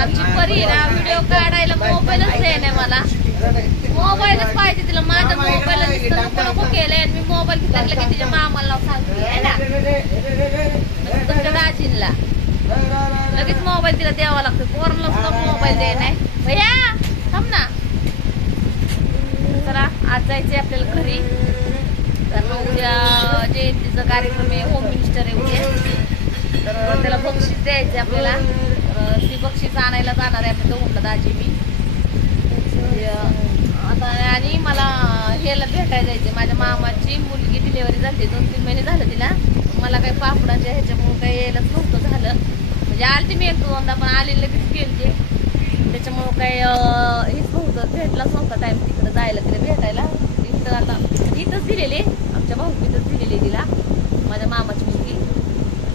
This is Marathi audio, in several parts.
आमची परी ना व्हिडिओ काढायला मोबाईलच आहे नाही, मला मोबाईलच पाहिजे तिला. माझा मोबाईल नको नको केलंय आणि मी मोबाईल घेतला की तिच्या मामाला सांगते आहे ना, तुमच्या दाजींला लगेच मोबाईल तिला द्यावा लागतो. पोरांना सुद्धा मोबाईल द्याय नाही. भैया थांब ना. चला आज जायचंय आपल्याला घरी, तर उद्या जयंतीचा कार्यक्रम आहे, होम मिनिस्टर आहे उद्या, तर त्याला बक्षीस द्यायचे आपल्याला. तर ती बक्षीस आणायला जाणार आहे आपल्या दोघं दाजी मी आता. आणि मला ह्याला भेटायला जायचे, माझ्या मामाची मुलगी डिलिव्हरी झाली, 2-3 महिने झालं तिला. मला काही पापडाच्या ह्याच्यामुळे काही यायलाच नव्हतं झालं, म्हणजे आलती मी 1-2दा पण आले लगेच गेलते, त्याच्यामुळं काही हेच नव्हतं, भेटलाच नव्हता टाइम तिकडं जायला तिला भेटायला. इथं आता इथंच दिलेली, आमच्या भाऊकीतच दिलेली तिला माझ्या मामाची मुलगी.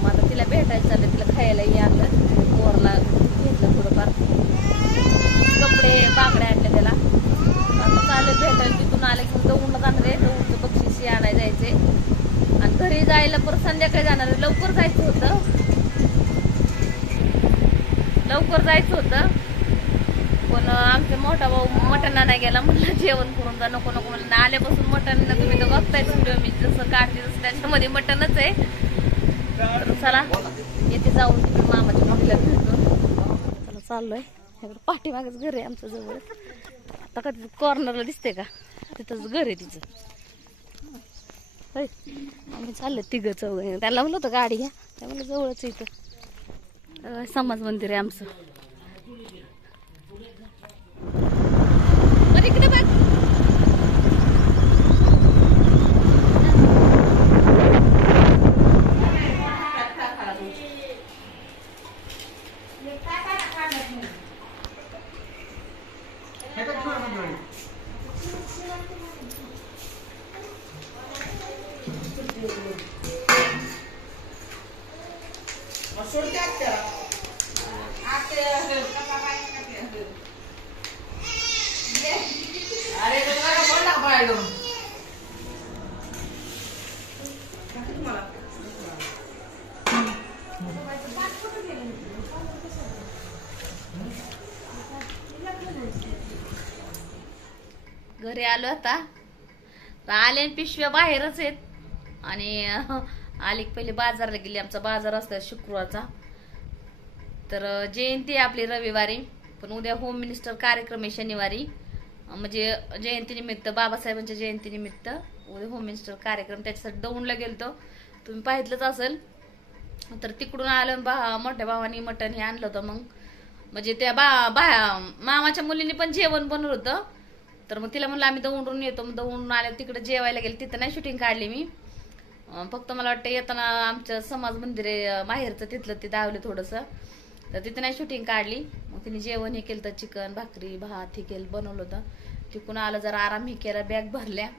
मग आता तिला भेटायचं चाललं, तिला खायलाही आणलं, पोरला घेतलं थोडंफार, कपडे बांगड्या आणले त्याला. आता चालेल भेटायला. तिथून आले की दौंडला जाणार आहे, दौंडचं बक्षीस आणायला जायचे आणि घरी जायला परत संध्याकाळी जाणार आहे. लवकर जायचं होतं पण आमचा मोठा भाऊ मटण आणायला गेला, म्हणलं जेवण करून जा. नको नको म्हणलं, आल्यापासून मटण तुम्ही तर बघतायच व्हिडिओ मी जसं काढते तसं त्याच्यामध्ये मटणच आहे. तर चला येथे जाऊन तिकडे मामाच्या मुलीला भेटतो. चला चाललोय, पाठीमागेच घर आहे आमचं जवळ. आता का तिथं कॉर्नरला दिसते का, तिथंच घर आहे तिचं. आम्ही चाललं 3-4 त्याला म्हणलं होतं गाडी घ्या, त्या म्हणलं जवळच इथं समाज मंदिर आहे आमचं. इकडे बघ, घरी आलो आता. आले पिशव्या बाहेरच आहेत आणि आली पहिले बाजारला गेली. आमचा बाजार असतो शुक्रवारचा. तर जयंती आपली रविवारी, पण उद्या होम मिनिस्टर कार्यक्रम आहे शनिवारी, म्हणजे जयंतीनिमित्त, बाबासाहेबांच्या जयंतीनिमित्त उद्या होम मिनिस्टर कार्यक्रम. त्याच्यासाठी दौंडला गेलतो, तुम्ही पाहितलंच असेल. तर तिकडून आलं, मोठ्या भावानी मटण हे आणलं होतं. मग म्हणजे त्या मामाच्या मुलीने पण जेवण बनवलं होतं. तर मग तिला म्हणलं आम्ही दौंडून येतो. मग दौंडून आल्या तिकडे जेवायला गेले, तिथं नाही शूटिंग काढली मी. फक्त मला वाटतं येताना आमचं समाज मंदिर आहे माहेरचं, तिथलं ते दावलं थोडंसं, तर तिथं नाही शूटिंग काढली. मग तिने जेवण हे केलं, तर चिकन भाकरी भात हे केलं बनवलं होतं. तिकडून आलं, जरा आराम हे केला, बॅग भरल्या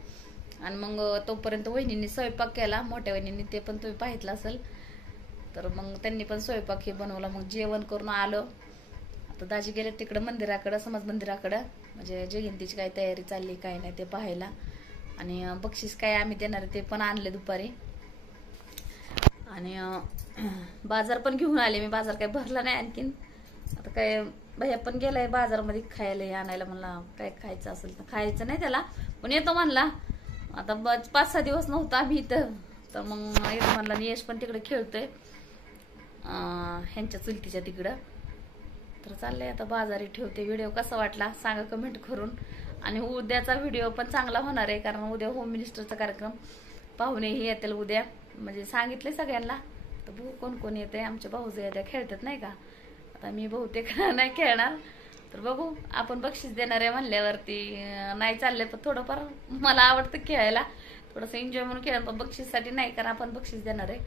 आणि मग तोपर्यंत वहिनींनी स्वयंपाक केला, मोठ्या वहिनींनी, ते पण तुम्ही पाहितलं असेल. तर मग त्यांनी पण स्वयंपाक हे बनवला. मग जेवण करून आलो. आता दाजी गेले तिकडं मंदिराकडं, समाज मंदिराकडं, म्हणजे जयंतीची काय तयारी चालली काय नाही ते पाहायला. आणि बक्षीस काय आम्ही देणार ते पण आणले दुपारी. आणि बाजार पण घेऊन आले मी, बाजार काय भरला नाही आणखीन. आता काय भैया पण गेलाय बाजारमध्ये खायला आणायला. मला काय खायचं असेल तर, खायचं नाही त्याला पण येतो म्हणला. आता 5-6 दिवस नव्हता आम्ही इथं, तर मग येतो म्हणला. यश पण तिकडे खेळतोय ह्यांच्या चुलतीच्या तिकडं. तर चाललंय आता बाजारी. ठेवते. व्हिडिओ कसा वाटला सांगा कमेंट करून. आणि उद्याचा व्हिडिओ पण चांगला होणार आहे, कारण उद्या होम मिनिस्टरचा कार्यक्रम, पाहुणेही येतील उद्या, म्हणजे सांगितले सगळ्यांना. तर भाऊ कोण कोण येते, आमचे भाऊजे येत्या खेळतात नाही का. आता मी बहुतेक नाही खेळणार, तर बघू. आपण बक्षीस देणार आहे म्हणल्यावरती नाही चालले, पण थोडंफार मला आवडतं खेळायला, थोडंसं एन्जॉय म्हणून खेळायला, पण बक्षीससाठी नाही, कारण आपण बक्षीस देणार आहे.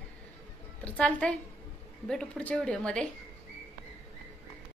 तर चालतंय, भेटू पुढच्या व्हिडिओमध्ये.